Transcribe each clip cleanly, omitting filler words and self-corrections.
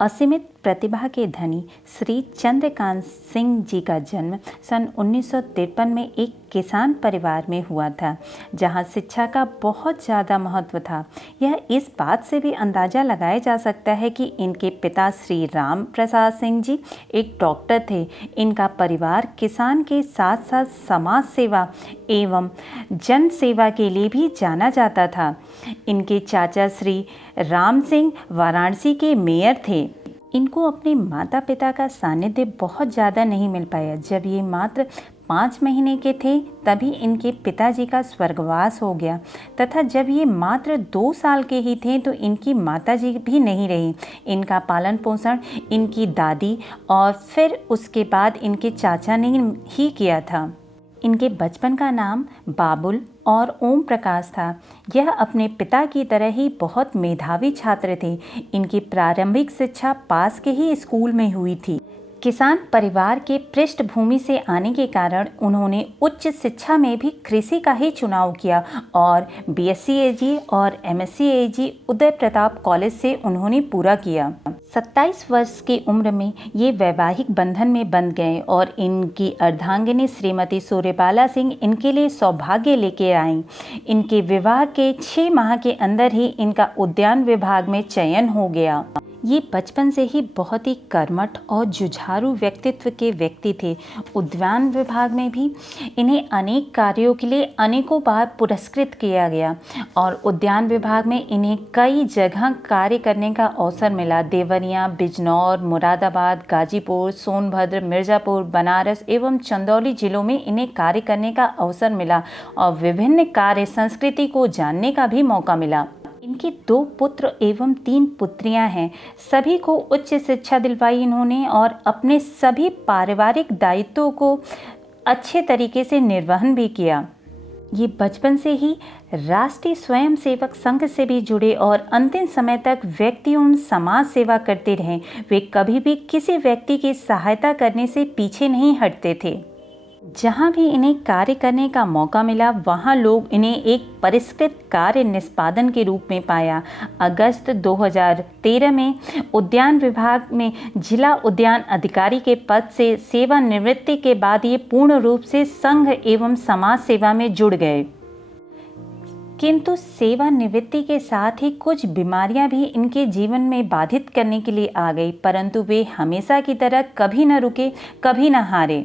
असीमित प्रतिभा के धनी श्री चंद्रकांत सिंह जी का जन्म सन 1953 में एक किसान परिवार में हुआ था, जहां शिक्षा का बहुत ज़्यादा महत्व था। यह इस बात से भी अंदाज़ा लगाया जा सकता है कि इनके पिता श्री राम प्रसाद सिंह जी एक डॉक्टर थे। इनका परिवार किसान के साथ साथ समाज सेवा एवं जन सेवा के लिए भी जाना जाता था। इनके चाचा श्री राम सिंह वाराणसी के मेयर थे। इनको अपने माता पिता का सानिध्य बहुत ज़्यादा नहीं मिल पाया। जब ये मात्र 5 महीने के थे तभी इनके पिताजी का स्वर्गवास हो गया तथा जब ये मात्र 2 साल के ही थे तो इनकी माताजी भी नहीं रही। इनका पालन पोषण इनकी दादी और फिर उसके बाद इनके चाचा ने ही किया था। इनके बचपन का नाम बाबुल और ओम प्रकाश था। यह अपने पिता की तरह ही बहुत मेधावी छात्र थे। इनकी प्रारंभिक शिक्षा पास के ही स्कूल में हुई थी। किसान परिवार के पृष्ठभूमि से आने के कारण उन्होंने उच्च शिक्षा में भी कृषि का ही चुनाव किया और बीएससी एजी और एमएससी एजी उदय प्रताप कॉलेज से उन्होंने पूरा किया। 27 वर्ष की उम्र में ये वैवाहिक बंधन में बंध गए और इनकी अर्धांगिनी श्रीमती सूर्यबाला सिंह इनके लिए सौभाग्य लेके आईं। इनके विवाह के 6 माह के अंदर ही इनका उद्यान विभाग में चयन हो गया। ये बचपन से ही बहुत ही कर्मठ और जुझारू व्यक्तित्व के व्यक्ति थे। उद्यान विभाग में भी इन्हें अनेक कार्यों के लिए अनेकों बार पुरस्कृत किया गया और उद्यान विभाग में इन्हें कई जगह कार्य करने का अवसर मिला। देवरिया, बिजनौर, मुरादाबाद, गाजीपुर, सोनभद्र, मिर्ज़ापुर, बनारस एवं चंदौली जिलों में इन्हें कार्य करने का अवसर मिला और विभिन्न कार्य संस्कृति को जानने का भी मौका मिला। इनके 2 पुत्र एवं 3 पुत्रियां हैं। सभी को उच्च शिक्षा दिलवाई इन्होंने और अपने सभी पारिवारिक दायित्वों को अच्छे तरीके से निर्वहन भी किया। ये बचपन से ही राष्ट्रीय स्वयंसेवक संघ से भी जुड़े और अंतिम समय तक व्यक्ति एवं समाज सेवा करते रहे। वे कभी भी किसी व्यक्ति की सहायता करने से पीछे नहीं हटते थे। जहाँ भी इन्हें कार्य करने का मौका मिला वहाँ लोग इन्हें एक परिष्कृत कार्य निष्पादन के रूप में पाया। अगस्त 2013 में उद्यान विभाग में जिला उद्यान अधिकारी के पद से सेवानिवृत्ति के बाद ये पूर्ण रूप से संघ एवं समाज सेवा में जुड़ गए। किंतु सेवानिवृत्ति के साथ ही कुछ बीमारियां भी इनके जीवन में बाधित करने के लिए आ गई, परंतु वे हमेशा की तरह कभी न रुके, कभी न हारे।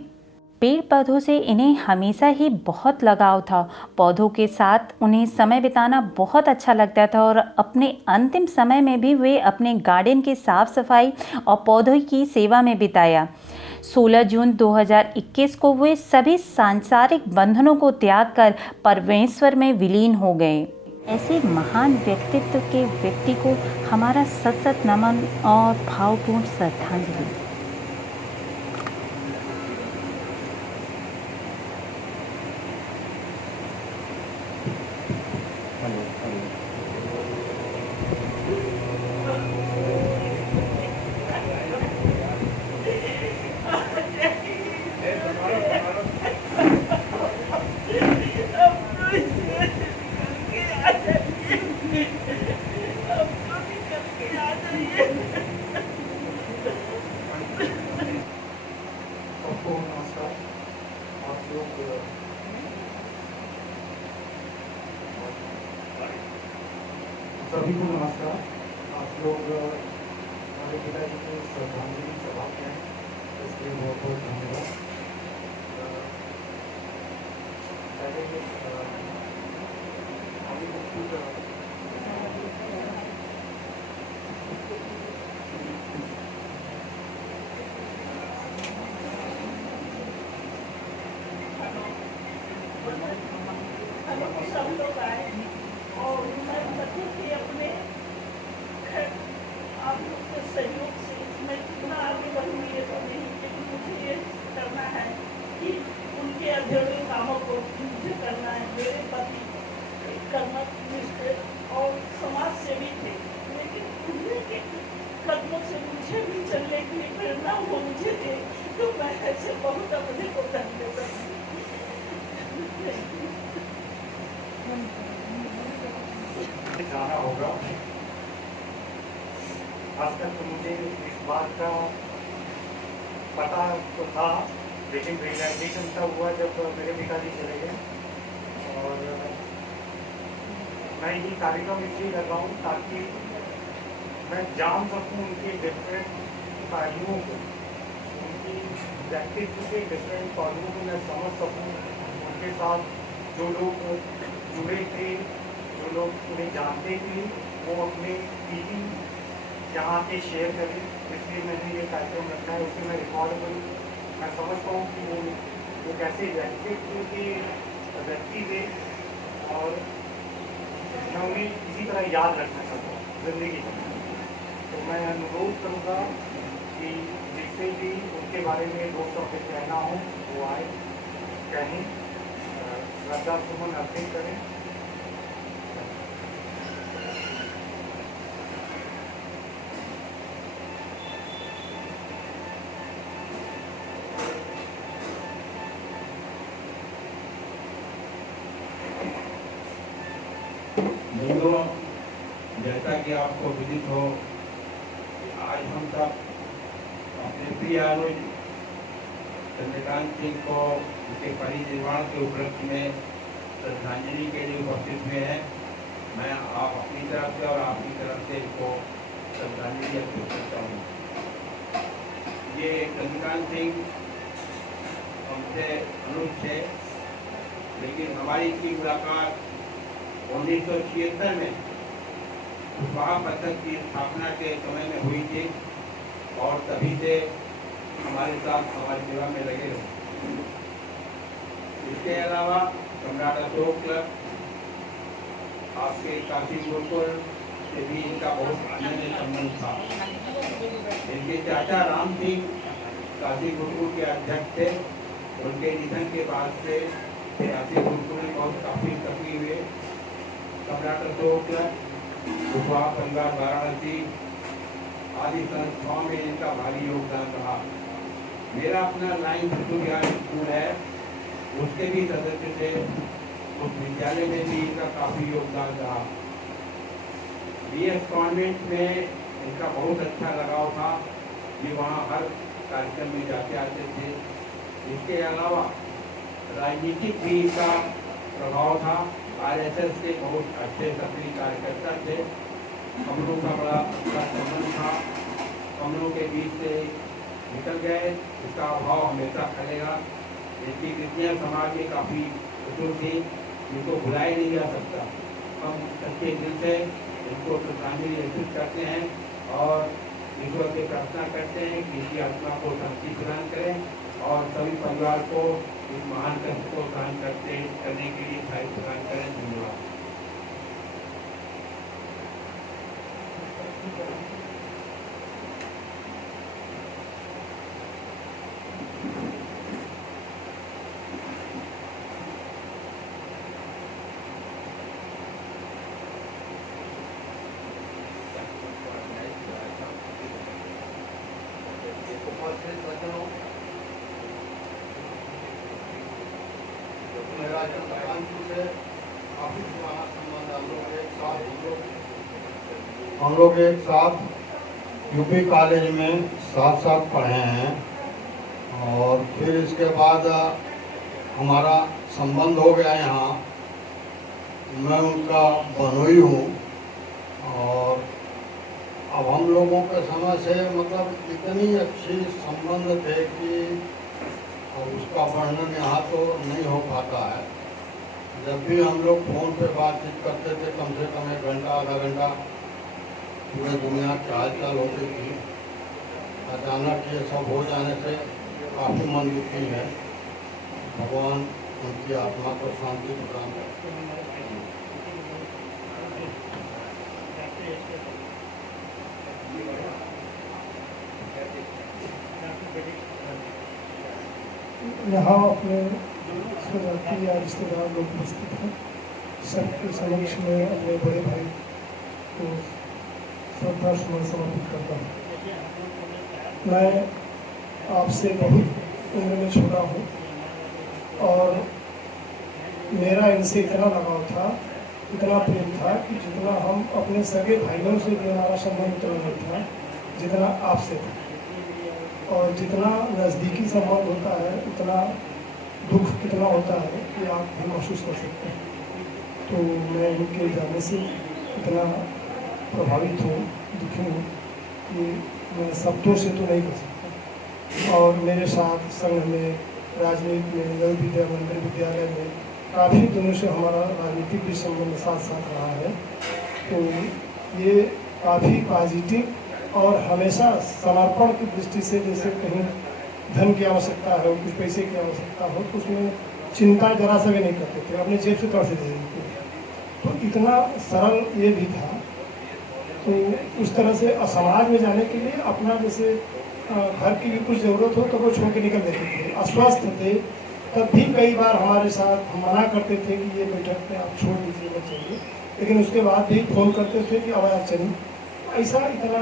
पेड़ पौधों से इन्हें हमेशा ही बहुत लगाव था। पौधों के साथ उन्हें समय बिताना बहुत अच्छा लगता था और अपने अंतिम समय में भी वे अपने गार्डन की साफ सफाई और पौधों की सेवा में बिताया। 16 जून 2021 को वे सभी सांसारिक बंधनों को त्याग कर परमेश्वर में विलीन हो गए। ऐसे महान व्यक्तित्व के व्यक्ति को हमारा सत नमन और भावपूर्ण श्रद्धांजलि। सभी को नमस्कार। आप लोग हमारे पिताजी को श्रद्धांजलि सभा में हैं, इसलिए बहुत बहुत धन्यवाद। और मैं बच्चों के अपने आप लोग के सहयोग से मैं कितना आगे बढ़ूँगी ये तो नहीं, लेकिन मुझे ये करना है कि उनके अधूरे कामों को मुझे करना है। मेरे पति कर्मनिष्ठ और समाज सेवी थे, लेकिन उन्हीं के कदमों से मुझे भी चलने की प्रेरणा वो मुझे दे, तो मैं ऐसे बहुत अपने को करने सकती। जाना होगा। आज तक तो मुझे बात का पता तो था, लेकिन रियलाइजेशन तब हुआ जब मेरे पिताजी चले गए। और मैं ये कार्यक्रम इसलिए कर रहा हूँ ताकि मैं जान सकूँ उनके डिफरेंट पहलुओं को, उनकी प्रैक्टिस के डिफरेंट पहलुओं को मैं समझ सकूँ। उनके साथ जो लोग जुड़े थे, जो लोग उन्हें जानते थे, वो अपने फीलिंग यहाँ के शेयर करें। इसलिए मैंने ये कार्यक्रम रखा है, उसे मैं रिकॉर्ड करूँ। मैं समझता हूँ कि वो कैसे व्यक्तित्व के व्यक्ति थे और मैं उन्हें इसी तरह याद रखना चाहता हूँ ज़िंदगी में। तो मैं अनुरोध करूँगा कि जिससे भी उनके बारे में 2 शब्द कहना हो वो आए, कहें, श्रद्धा सुमन अर्पित करें। बंधुओं, जैसा कि आपको विदित हो, आज हम सब अपने प्रिय अनुज चंद्रकांत सिंह को उनके परिनिर्वाण के उपलक्ष्य में श्रद्धांजलि के लिए उपस्थित हुए हैं। मैं आप अपनी तरफ से और आपकी तरफ से इसको श्रद्धांजलि अर्पित करता हूँ। ये चंद्रकांत सिंह हमसे अनुज थे, लेकिन हमारी इसकी मुलाकात 1976 में सुभाष पथक की स्थापना के समय में हुई थी और तभी से हमारे साथ समाज सेवा में लगे रहे। इसके अलावा सम्राट अशोक क्लब, आपके काशी गुरुकुल से भी इनका बहुत अनन्य संबंध था। इनके चाचा राम सिंह काशी गुरुकुल के अध्यक्ष थे। उनके निधन के बाद से काशी गुरुकुल में बहुत काफी सक्रिय हुए। सम्राट अशोक, कुशवाहा परिवार वाराणसी आदि संस्थाओं में इनका भारी योगदान रहा। मेरा अपना लाइन विश्वविद्यालय स्कूल है, उसके भी सदस्य थे। उस विद्यालय में भी इनका काफी योगदान रहा। BS कॉन्वेंट में इनका बहुत अच्छा लगाव था, ये वहाँ हर कार्यक्रम में जाते आते थे। इसके अलावा राजनीतिक भी इनका प्रभाव था। RSS के बहुत अच्छे सक्रिय कार्यकर्ता थे। हम लोग का बड़ा अच्छा संबंध था। हम लोग के बीच से निकल गए, इसका अभाव हमेशा खलेगा। इनकी कृतियाँ समाज में काफ़ी प्रचुर थी, जिनको भुलाया नहीं जा सकता। हम सच्चे दिल से इनको श्रद्धांजलि अर्पित करते हैं और ईश्वर से प्रार्थना करते हैं कि इनकी आत्मा को शांति प्रदान करें और सभी परिवार को इस महान कष्ट को सहन करने के लिए सहायता प्रदान करें। धन्यवाद। मेरा चंद्रकांत से काफी पुराना संबंध। हम लोग एक साथ यूपी कॉलेज में साथ साथ पढ़े हैं और फिर इसके बाद हमारा संबंध हो गया यहाँ। मैं उनका बहनोई हूँ और अब हम लोगों के समय से मतलब इतनी अच्छी संबंध थे कि और उसका वर्णन यहाँ तो नहीं हो पाता है। जब भी हम लोग फ़ोन पे बातचीत करते थे, कम से कम 1 घंटा आधा घंटा पूरे दुनिया की हालचाल होती थी। अचानक ये सब हो जाने से काफ़ी मन दुखी है। भगवान उनकी आत्मा को शांति प्रदान करे। यहाँ अपने शरणार्थी या रिश्तेदार लोग उपस्थित हैं। सबके समक्ष में अपने बड़े भाई को श्रद्धा सुमन समर्पित करता हूँ। मैं आपसे बहुत उम्र में छोटा हूँ और मेरा इनसे इतना लगाव था, इतना प्रेम था कि जितना हम अपने सगे भाइयों से भी हमारा संबंध उतना नहीं था, जितना आपसे था। और जितना नज़दीकी संबंध होता है उतना दुख कितना होता है ये आप भी महसूस कर सकते हैं। तो मैं उनके जाने से इतना प्रभावित हूँ, दुखी हूँ कि मैं शब्दों से तो नहीं कर सकता। और मेरे साथ संघ में, राजनीति में, नव विद्या मंदिर विद्यालय में काफ़ी दिनों से हमारा राजनीतिक भी संबंध साथ साथ रहा है। तो ये काफ़ी पॉजिटिव और हमेशा समर्पण की दृष्टि से, जैसे कहीं धन की आवश्यकता है, कुछ पैसे की आवश्यकता हो तो उसमें चिंता जरा सा भी नहीं करते थे, अपने जेब से पैसे दे देते थे। तो इतना सरल ये भी था। तो उस तरह से समाज में जाने के लिए अपना जैसे घर की भी कुछ ज़रूरत हो तो वो छोड़ के निकल देते थे। अस्वस्थ थे तब भी कई बार हमारे साथ हम मना करते थे कि ये बैठक में आप छोड़ दीजिए, मत चाहिए, लेकिन उसके बाद भी फ़ोन करते थे कि अब आप चलिए। ऐसा इतना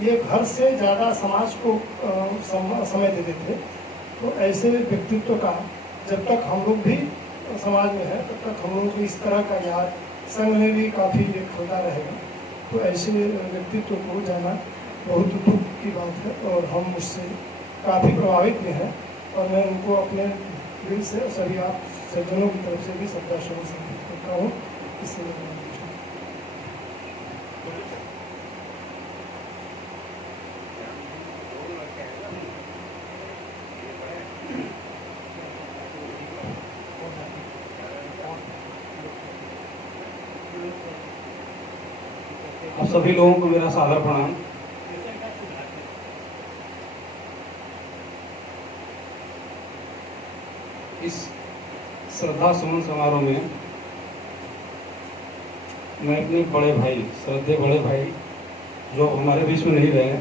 ये घर से ज़्यादा समाज को समय देते थे। तो ऐसे व्यक्तित्व का जब तक हम लोग भी समाज में हैं तब तक हम लोगों को इस तरह का याद संघ में भी काफ़ी एक होता रहेगा। तो ऐसे व्यक्तित्व को जाना बहुत दुख की बात है और हम उससे काफ़ी प्रभावित भी हैं। और मैं उनको अपने दिल से सभी आप सज्जनों की तरफ से भी श्रद्धासुमन समर्पित करता हूँ। इससे आप सभी लोगों को मेरा सादर प्रणाम। इस श्रद्धा सुमन समारोह में मैं अपने बड़े भाई, श्रद्धेय बड़े भाई जो हमारे बीच में नहीं रहे,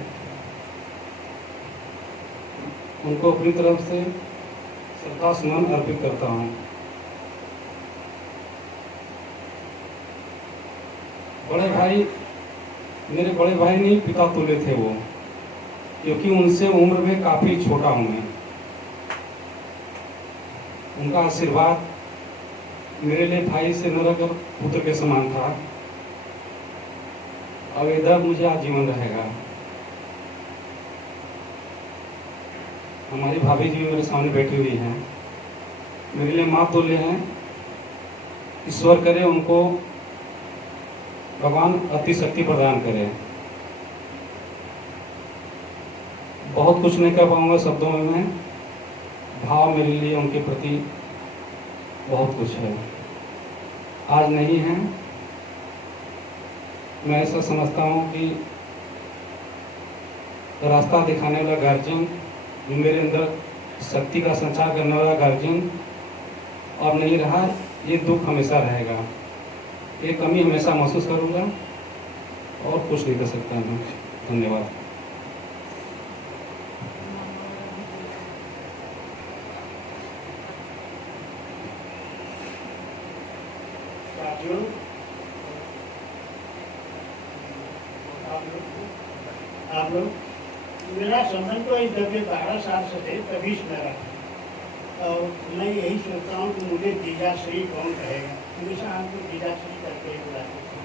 उनको अपनी तरफ से श्रद्धा सुमन अर्पित करता हूँ। बड़े भाई मेरे बड़े भाई नहीं, पिता तुल्य थे वो, क्योंकि उनसे उम्र में काफ़ी छोटा हूँ मैं। उनका आशीर्वाद मेरे लिए भाई से न रहकर पुत्र के समान था। और इधर मुझे आजीवन रहेगा। हमारी भाभी जी मेरे सामने बैठी हुई हैं, मेरे लिए माँ तुल्य हैं। ईश्वर करे उनको भगवान अति शक्ति प्रदान करे। बहुत कुछ नहीं कर पाऊंगा शब्दों में मैं, भाव मेरे लिए उनके प्रति बहुत कुछ है। आज नहीं है, मैं ऐसा समझता हूँ कि रास्ता दिखाने वाला गार्जियन, जो मेरे अंदर शक्ति का संचार करने वाला गार्जियन और नहीं रहा, ये दुख हमेशा रहेगा, ये कमी हमेशा महसूस करूँगा और कुछ नहीं कर सकता मैं। धन्यवाद। आप लोग मेरा संबंध तो जब ये 12 साल से थे तभी से मेरा, और मैं यही सोचता हूँ कि मुझे जीजाश्री कौन कहेगा। हमेशा हमको जीजाश्री करके ही बुलाते थे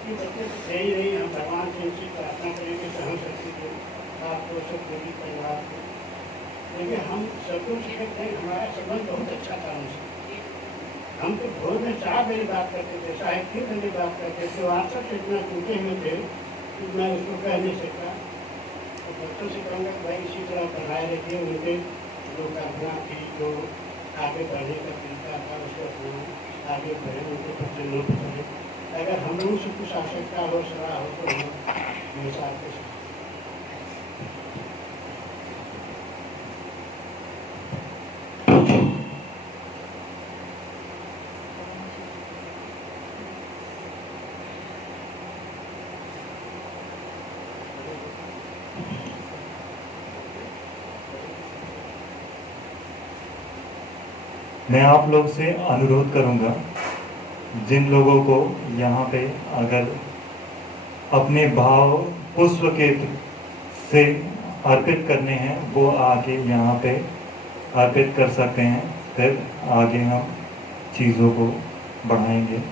कि बच्चे तो थे ही नहीं। हम भगवान से उनसे प्रार्थना करेंगे सहन शक्ति को, आपको सब पूरी परिवार को। लेकिन हम सबको सीखते हैं, हमारा संबंध बहुत अच्छा था उनसे। हम तो भोर में 4 बजे बात करते थे, 3:30 बजे बात करते थे। व्हाट्सएप से इतना टूटे हुए थे कि मैं उसको कह नहीं सकता। तो बच्चों से कहूँगा कि भाई इसी तरह बनाए रखिए। उनके जो कल्पना थी, जो आगे बढ़ने का तरीका था, उसको अपना आगे बढ़े, उनके बच्चे न पकड़े। अगर हम लोगों से कुछ आवश्यकता हो, सलाह हो तो हम हमेशा आपके साथ। मैं आप लोग से अनुरोध करूंगा, जिन लोगों को यहाँ पे अगर अपने भाव पुष्प के से अर्पित करने हैं वो आके यहाँ पे अर्पित कर सकते हैं। फिर आगे हम चीज़ों को बढ़ाएंगे।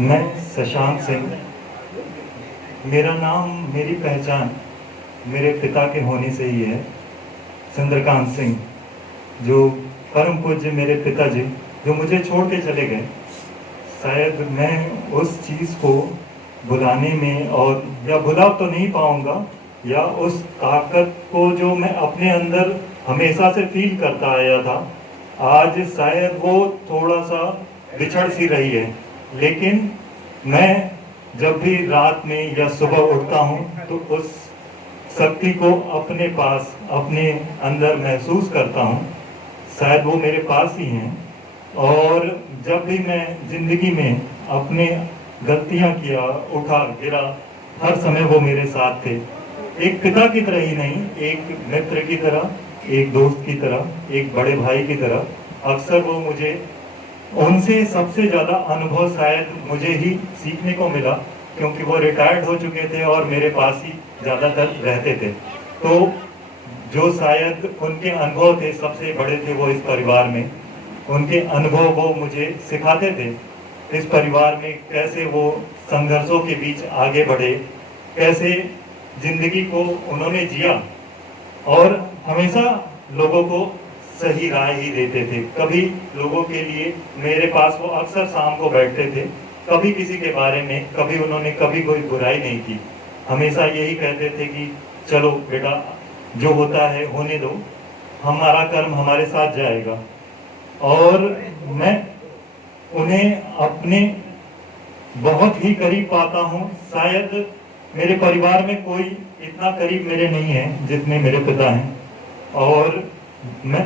मैं शशांक सिंह, मेरा नाम, मेरी पहचान मेरे पिता के होने से ही है, चंद्रकांत सिंह, जो परम पूज्य मेरे पिताजी जो मुझे छोड़ के चले गए। शायद मैं उस चीज़ को भुलाने में और या भुला तो नहीं पाऊंगा, या उस ताकत को जो मैं अपने अंदर हमेशा से फील करता आया था, आज शायद वो थोड़ा सा बिछड़ सी रही है। लेकिन मैं जब भी रात में या सुबह उठता हूँ तो उस शक्ति को अपने पास, अपने अंदर महसूस करता हूँ। शायद वो मेरे पास ही हैं। और जब भी मैं जिंदगी में अपने गलतियाँ किया, उठा गिरा, हर समय वो मेरे साथ थे। एक पिता की तरह ही नहीं, एक मित्र की तरह, एक दोस्त की तरह, एक बड़े भाई की तरह। अक्सर वो मुझे, उनसे सबसे ज़्यादा अनुभव शायद मुझे ही सीखने को मिला, क्योंकि वो रिटायर्ड हो चुके थे और मेरे पास ही ज़्यादातर रहते थे। तो जो शायद उनके अनुभव थे, सबसे बड़े थे वो इस परिवार में। उनके अनुभव वो मुझे सिखाते थे इस परिवार में कैसे वो संघर्षों के बीच आगे बढ़े, कैसे जिंदगी को उन्होंने जिया, और हमेशा लोगों को सही राय ही देते थे। कभी लोगों के लिए मेरे पास वो अक्सर शाम को बैठते थे, कभी किसी के बारे में, कभी उन्होंने कभी कोई बुराई नहीं की। हमेशा यही कहते थे कि चलो बेटा, जो होता है होने दो, हमारा कर्म हमारे साथ जाएगा। और मैं उन्हें अपने बहुत ही करीब पाता हूँ। शायद मेरे परिवार में कोई इतना करीब मेरे नहीं है जितने मेरे पिता हैं। और मैं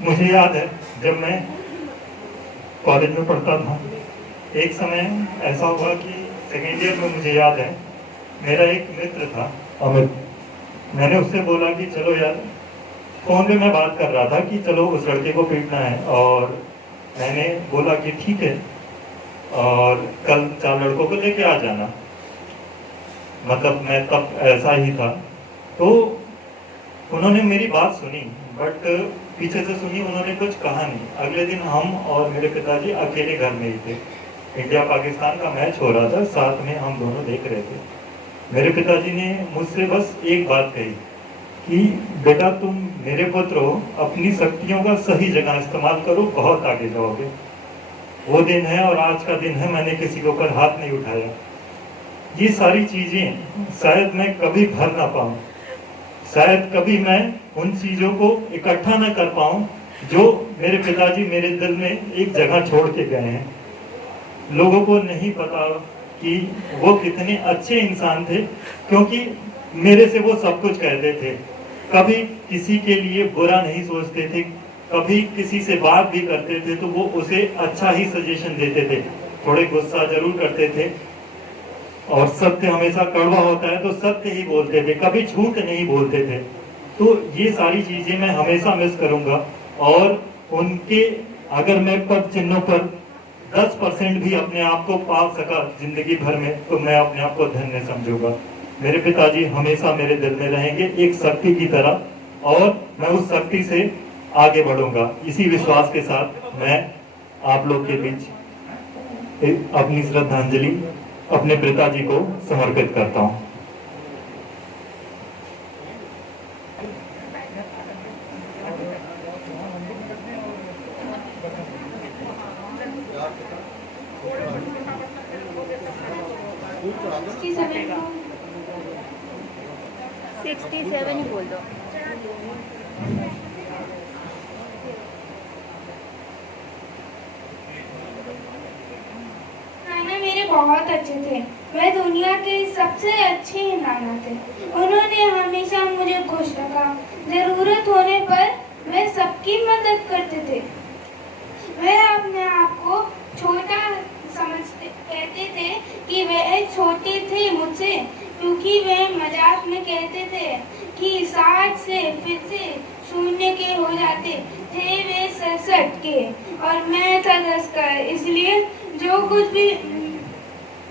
मुझे याद है जब मैं कॉलेज में पढ़ता था, एक समय ऐसा हुआ कि सेकेंड ईयर में, मुझे याद है, मेरा एक मित्र था अमित। मैंने उससे बोला कि चलो यार, फोन पे मैं बात कर रहा था कि चलो उस लड़के को पीटना है, और मैंने बोला कि ठीक है, और कल 4 लड़कों को लेके आ जाना। मतलब मैं तब ऐसा ही था। तो उन्होंने मेरी बात सुनी, बट पीछे से सुनी, उन्होंने कुछ कहा नहीं। अगले दिन हम और मेरे पिताजी अकेले घर में ही थे। इंडिया पाकिस्तान का मैच हो रहा था, साथ में हम दोनों देख रहे थे। मेरे पिताजी ने मुझसे बस एक बात कही कि बेटा तुम मेरे पुत्र हो, अपनी शक्तियों का सही जगह इस्तेमाल करो, बहुत आगे जाओगे। वो दिन है और आज का दिन है, मैंने किसी के ऊपर हाथ नहीं उठाया। ये सारी चीजें शायद मैं कभी भर ना पाऊं, शायद कभी मैं उन चीजों को इकट्ठा न कर पाऊं जो मेरे पिताजी मेरे दिल में एक जगह छोड़ के गए हैं। लोगों को नहीं पता कि वो कितने अच्छे इंसान थे, क्योंकि मेरे से वो सब कुछ कहते थे। कभी किसी के लिए बुरा नहीं सोचते थे, कभी किसी से बात भी करते थे तो वो उसे अच्छा ही सजेशन देते थे। थोड़े गुस्सा जरूर करते थे और सत्य हमेशा कड़वा होता है तो सत्य ही बोलते थे, कभी झूठ नहीं बोलते थे। तो ये सारी चीजें मैं हमेशा मिस करूंगा और उनके अगर मैं पद चिन्हों पर 10% भी अपने आप को पा सका जिंदगी भर में तो मैं अपने आप को धन्य समझूंगा। मेरे पिताजी हमेशा मेरे दिल में रहेंगे एक शक्ति की तरह और मैं उस शक्ति से आगे बढ़ूंगा। इसी विश्वास के साथ मैं आप लोग के बीच अपनी श्रद्धांजलि अपने पिताजी को समर्पित करता हूं। सिक्सटी सेवन ही बोल दो। नाना मेरे बहुत अच्छे थे, वह दुनिया के सबसे अच्छे नाना थे। उन्होंने हमेशा मुझे खुश रखा, जरूरत होने पर वह सबकी मदद करते थे। वह अपने आप को छोटा समझते कहते थे कि वह छोटे थे मुझसे, क्योंकि वह मजाक में कहते थे कि 60 से फिर से शून्य के हो जाते थे वे 67 के और मैं था 10 का। इसलिए जो कुछ भी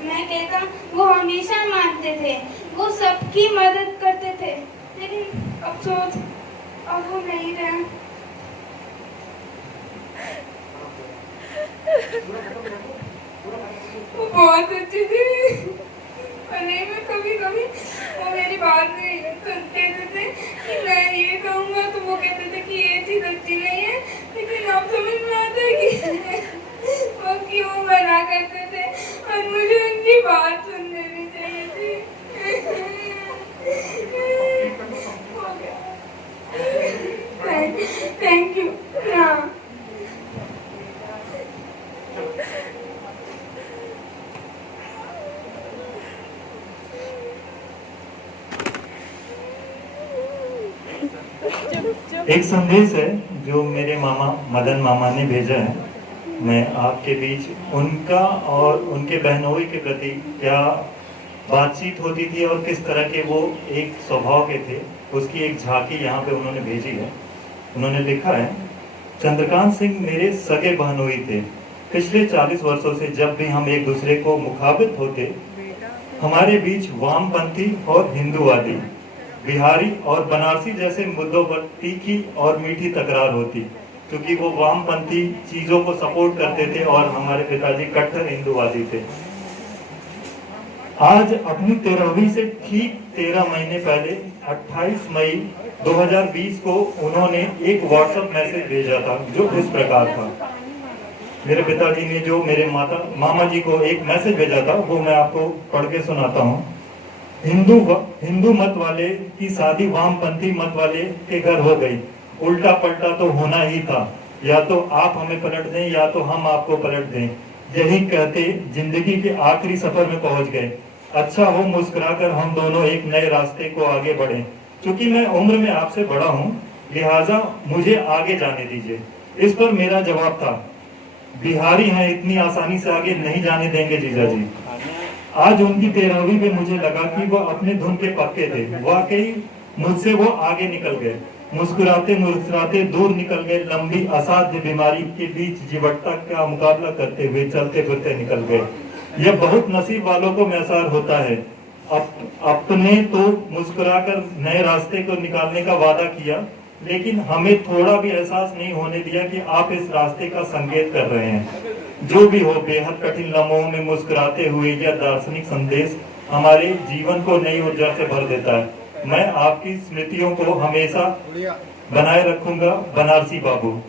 मैं कहता वो हमेशा मानते थे, वो सबकी मदद करते थे। लेकिन अफसोस अब वो नहीं रहे। वो बहुत अच्छे थे और नहीं मैं कभी कभी वो मेरी बात नहीं कहते थे कि मैं ये कहूँगा तो वो कहते थे कि ये चीज़ अच्छी नहीं है, लेकिन अब समझ में आता है कि वो क्यों मना करते थे और मुझे उनकी बात सुन लेनी चाहिए थी। Thank you. हाँ एक संदेश है जो मेरे मामा मदन मामा ने भेजा है। मैं आपके बीच उनका और उनके बहनोई के प्रति क्या बातचीत होती थी और किस तरह के वो एक स्वभाव के थे उसकी एक झांकी यहाँ पे उन्होंने भेजी है। उन्होंने लिखा है, चंद्रकांत सिंह मेरे सगे बहनोई थे। पिछले 40 वर्षों से जब भी हम एक दूसरे को मुखाबित होते, हमारे बीच वामपंथी और हिंदूवादी, बिहारी और बनारसी जैसे मुद्दों पर तीखी और मीठी तकरार होती, क्योंकि वो वामपंथी चीजों को सपोर्ट करते थे और हमारे पिताजी कट्टर हिंदूवादी थे। आज अपनी 13वीं से ठीक 13 महीने पहले 28 मई 2020 को उन्होंने एक व्हाट्सएप मैसेज भेजा था जो इस प्रकार था। मेरे पिताजी ने जो मेरे मामा जी को एक मैसेज भेजा था वो मैं आपको पढ़ के सुनाता हूँ। हिंदू मत वाले की शादी वामपंथी मत वाले के घर हो गई। उल्टा पलटा तो होना ही था, या तो आप हमें पलट दें या तो हम आपको पलट दें। यही कहते जिंदगी के आखिरी सफर में पहुंच गए। अच्छा हो मुस्कुराकर हम दोनों एक नए रास्ते को आगे बढ़े। क्योंकि मैं उम्र में आपसे बड़ा हूँ, लिहाजा मुझे आगे जाने दीजिए। इस पर मेरा जवाब था, बिहारी हैं, इतनी आसानी से आगे नहीं जाने देंगे जीजा जी। आज उनकी 13वीं में मुझे लगा कि वो अपने धुन के पक्के थे। वाकई मुझसे वो आगे निकल गए, मुस्कुराते मुस्कुराते दूर निकल गए। लंबी असाध्य बीमारी के बीच जीवटता का मुकाबला करते हुए चलते फिरते निकल गए। यह बहुत नसीब वालों को मैसार होता है। अपने तो मुस्कुराकर नए रास्ते को निकालने का वादा किया, लेकिन हमें थोड़ा भी एहसास नहीं होने दिया कि आप इस रास्ते का संकेत कर रहे हैं। जो भी हो, बेहद कठिन लम्हों में मुस्कुराते हुए यह दार्शनिक संदेश हमारे जीवन को नई ऊर्जा से भर देता है। मैं आपकी स्मृतियों को हमेशा बनाए रखूंगा। बनारसी बाबू।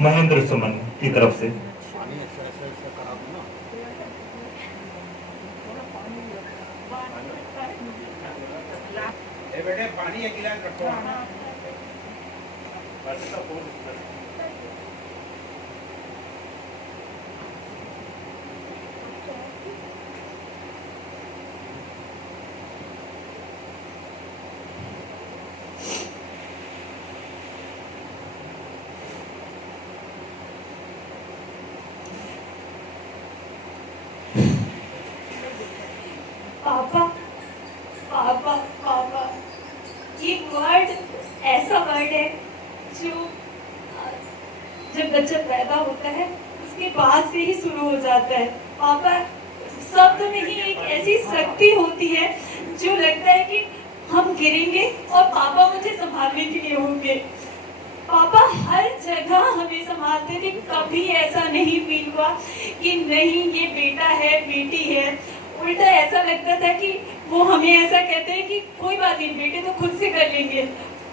महेंद्र सुमन की तरफ से। बेटे पानी एक गिलास रखो। पापा पापा पापा, ये वर्ड ऐसा वर्ड है जो जब बच्चा पैदा होता है उसके बाद से ही शुरू हो जाता है। पापा शब्द में ही एक ऐसी शक्ति होती है जो लगता है कि हम गिरेंगे और पापा मुझे संभालने के लिए होंगे। पापा हर जगह हमें संभालते थे, कभी ऐसा नहीं फील हुआ कि नहीं ये बेटा है बेटी है। उल्टा ऐसा लगता था कि वो हमें ऐसा कहते हैं कि कोई बात नहीं बेटे तो खुद से कर लेंगे,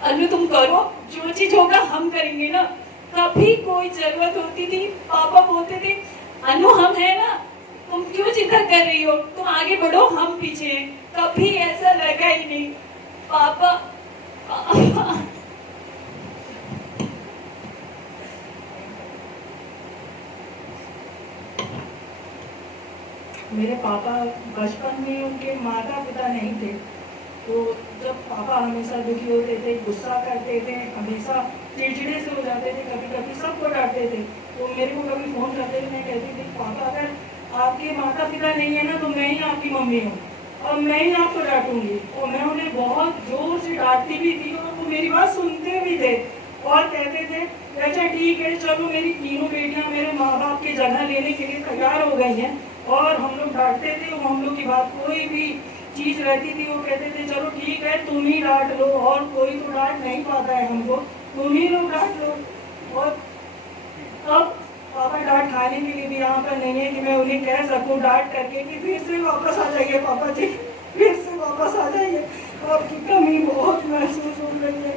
अनु तुम करो, जो चीज होगा हम करेंगे ना। कभी कोई जरूरत होती थी पापा बोलते थे अनु हम है ना, तुम क्यों चिंता कर रही हो, तुम आगे बढ़ो हम पीछे हैं। कभी ऐसा लगा ही नहीं। पापा मेरे पापा बचपन में उनके माता पिता नहीं थे, तो जब पापा हमेशा दुखी होते थे, गुस्सा करते थे, हमेशा चिड़चिड़े से हो जाते थे, कभी कभी सबको डांटते थे। तो मेरे को कभी फोन करते थे, मैं कहती थी पापा अगर आपके माता पिता नहीं है ना तो मैं ही आपकी मम्मी हूँ और मैं ही आपको डांटूंगी। और मैं उन्हें बहुत जोर से डांटती भी थी और वो मेरी बात सुनते भी थे और कहते थे अच्छा ठीक है चलो, मेरी तीनों बेटियाँ मेरे माँ बाप की जगह लेने के लिए तैयार हो गई हैं। और हम लोग डांटते थे, वो हम लोग की बात कोई भी चीज रहती थी वो कहते थे चलो ठीक है तुम ही डांट लो, और कोई तो डांट नहीं पाता है हमको, तुम ही लोग डांट लो। और अब पापा डांट खाने के लिए भी यहाँ पर नहीं है कि मैं उन्हें कह सकूँ डांट करके कि फिर से वापस आ जाइए पापा जी, फिर से वापस आ जाइए, आपकी कमी बहुत महसूस हो रही है।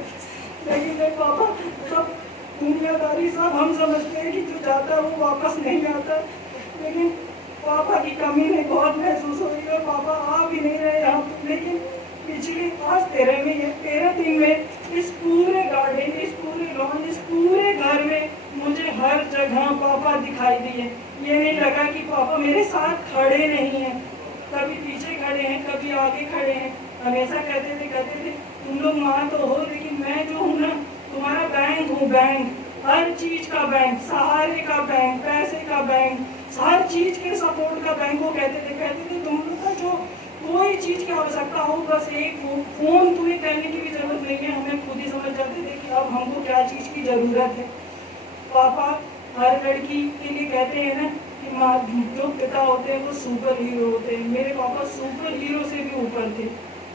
लेकिन नहीं पापा, सब दुनियादारी सब हम समझते हैं कि जो जाता है वो वापस नहीं आता, लेकिन पापा की कमी में बहुत महसूस हो रही है। पापा आ भी नहीं रहे यहाँ, लेकिन पिछले आज 13 दिन में इस पूरे गार्डन, इस पूरे लॉन, इस पूरे घर में मुझे हर जगह पापा दिखाई दिए। ये नहीं लगा कि पापा मेरे साथ खड़े नहीं हैं, कभी पीछे खड़े हैं, कभी आगे खड़े हैं। हमेशा कहते थे तुम लोग माँ तो हो, लेकिन मैं जो हूँ ना तुम्हारा बैंक हूँ, बैंक, हर चीज का बैंक, सहारे का बैंक, पैसे का बैंक, हर चीज के सपोर्ट का बैंक। वो कहते थे तुम लोग का जो कोई चीज की आवश्यकता हो बस एक फोन तुम्हें करने की भी जरूरत नहीं है, हमें खुद ही समझ जाते थे कि अब हमको क्या चीज की जरूरत है। पापा हर लड़की के लिए कहते हैं ना कि माँ जो पिता होते हैं वो सुपर हीरो होते हैं। मेरे पापा सुपर हीरो से भी ऊपर थे,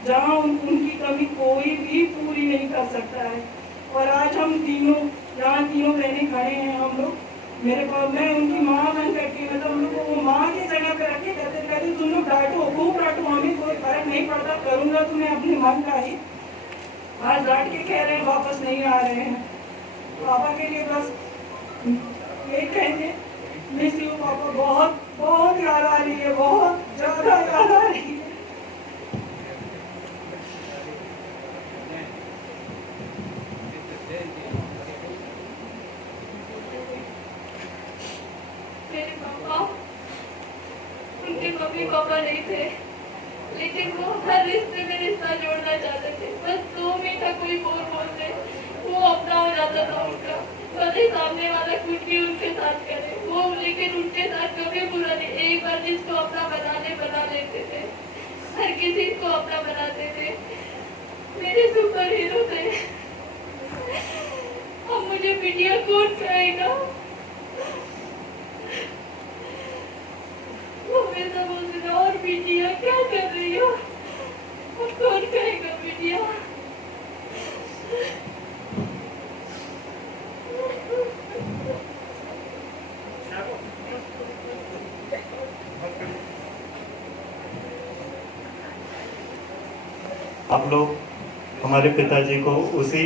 जहाँ उनकी कमी कोई भी पूरी नहीं कर सकता है। और आज हम तीनों यहाँ तीनों बहनें खड़े हैं, हम लोग मेरे पास, मैं उनकी माँ बन करके मतलब हम लोग को माँ की जगह पे रखे कहते तुम लोग डांटो खूब डांटो, हमें कोई फर्क नहीं पड़ता, करूँगा तुम्हें अपने मन का ही। आज डांट के कह रहे हैं वापस नहीं आ रहे हैं। पापा के लिए बस एक कहेंगे मिस यू पापा, बहुत बहुत याद आ रही है, बहुत ज़्यादा याद आ रही है। मेरे पापा, उनके मम्मी पापा नहीं थे, लेकिन वो हर रिश्ते में रिश्ता जोड़ना चाहते थे। बस 2 मीठा कोई बोल बोलते वो अपना हो जाता था उनका, भले सामने वाला कुछ भी उनके साथ करे वो, लेकिन उनके साथ कभी बुरा नहीं। एक बार जिसको अपना बना लेते थे, हर किसी को अपना बनाते थे, मेरे सुपर हीरो थे। अब मुझे बिटिया कौन कहेगा? वो हमेशा बोलते थे और बिटिया क्या कर रही हो? लोग हमारे पिताजी को उसी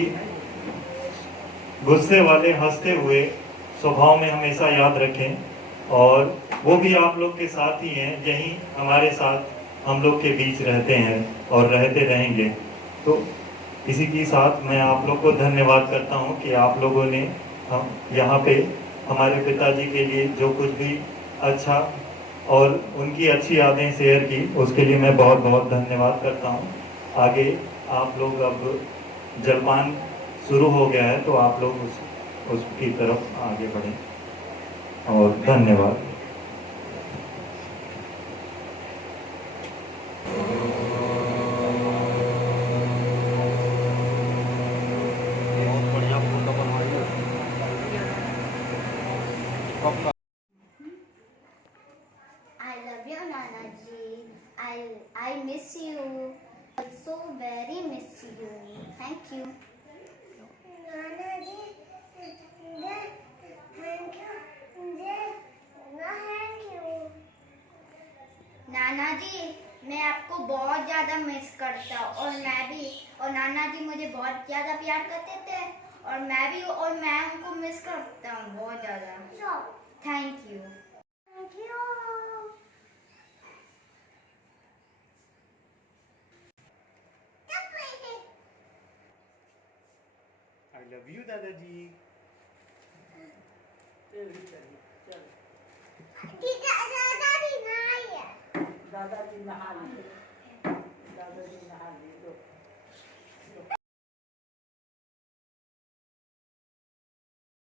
गुस्से वाले हंसते हुए स्वभाव में हमेशा याद रखें और वो भी आप लोग के साथ ही हैं, यहीं हमारे साथ हम लोग के बीच रहते हैं और रहते रहेंगे। तो इसी के साथ मैं आप लोग को धन्यवाद करता हूं कि आप लोगों ने हम यहाँ पे हमारे पिताजी के लिए जो कुछ भी अच्छा और उनकी अच्छी यादें शेयर की, उसके लिए मैं बहुत बहुत धन्यवाद करता हूँ। आगे आप लोग अब जलपान शुरू हो गया है तो आप लोग उसकी तरफ आगे बढ़ें और धन्यवाद। I love you, Nana ji. I miss you. Also very miss you. Thank you. Nana ji, thank you. Thank you. नाना जी, मैं आपको बहुत ज़्यादा मिस करता हूँ और मैं भी, और नाना जी मुझे बहुत ज़्यादा प्यार करते थे और मैं भी, और मैं उनको मिस करता हूँ बहुत ज़्यादा। Thank you. Thank you. I love you, दादाजी। दादाजी नहा लिए, दादाजी नहा लिए।